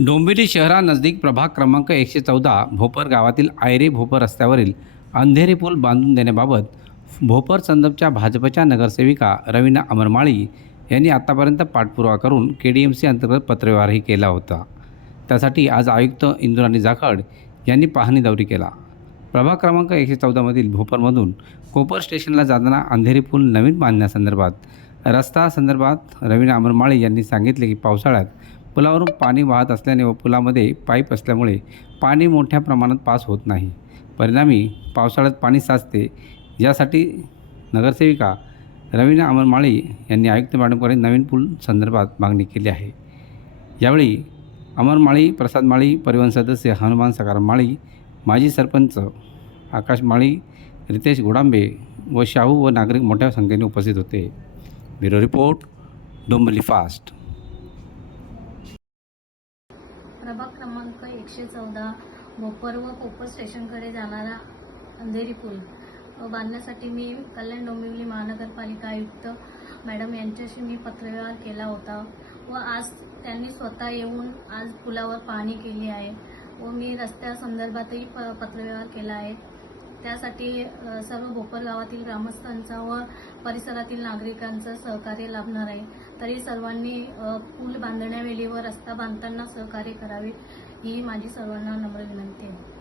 डोंबिवली शहरानजदीक प्रभाग क्रमांक एकशे चौदा भोपर गावातील आयरे भोपर रस्त्यावरील अंधेरी पूल बांधून देण्याबाबत भोपर संदपच्या भाजपच्या नगरसेविका रवीना अमरमाळी यांनी आत्तापर्यंत पाठपुरावा करून के डी एम सी अंतर्गत पत्रव्यवहारही केला होता. त्यासाठी आज आयुक्त इंदुराणी जाखड यांनी पाहणी दौरी केला. प्रभाग क्रमांक एकशे चौदामधील भोपरमधून कोपर स्टेशनला जाताना अंधेरी पूल नवीन बांधण्यासंदर्भात रस्ता संदर्भात रवीना अमरमाळी यांनी सांगितले की पावसाळ्यात पुलावरून पाणी वाहत असल्याने व पुलामध्ये पाईप असल्यामुळे पाणी मोठ्या प्रमाणात पास होत नाही. परिणामी पावसाळ्यात पाणी साचते. यासाठी नगरसेविका रवीना अमरमाळी यांनी आयुक्त मॅडमकडे नवीन पूल संदर्भात मागणी केली आहे. यावेळी अमरमाळी प्रसाद माळी परिवहन सदस्य हनुमान सकाराम माळी माजी सरपंच आकाश माळी रितेश गोडांबे व शाहू व नागरिक मोठ्या संख्येने उपस्थित होते. Bureau report Dombivli fast. प्रभाग क्रमांक एकशे चौदा भोपर व कोपर स्टेशनकडे जाणारा अंधेरी पूल. बांधण्यासाठी मी कल्याण डोंबिवली महानगरपालिका आयुक्त मॅडम यांच्याशी मी पत्रव्यवहार केला होता व आज त्यांनी स्वतः येऊन आज पुलावर पाहणी केली आहे व मी रस्त्यासंदर्भातही प पत्रव्यवहार केला आहे. त्यासाठी सर्व भोपर गावातील ग्रामस्थांचा व परिसरातील नागरिकांचं सहकार्य लाभणार आहे. तरी सर्वांनी पूल बांधण्यावेळी व रस्ता बांधताना सहकार्य करावे ही माझी सर्वांना नम्र विनंती आहे.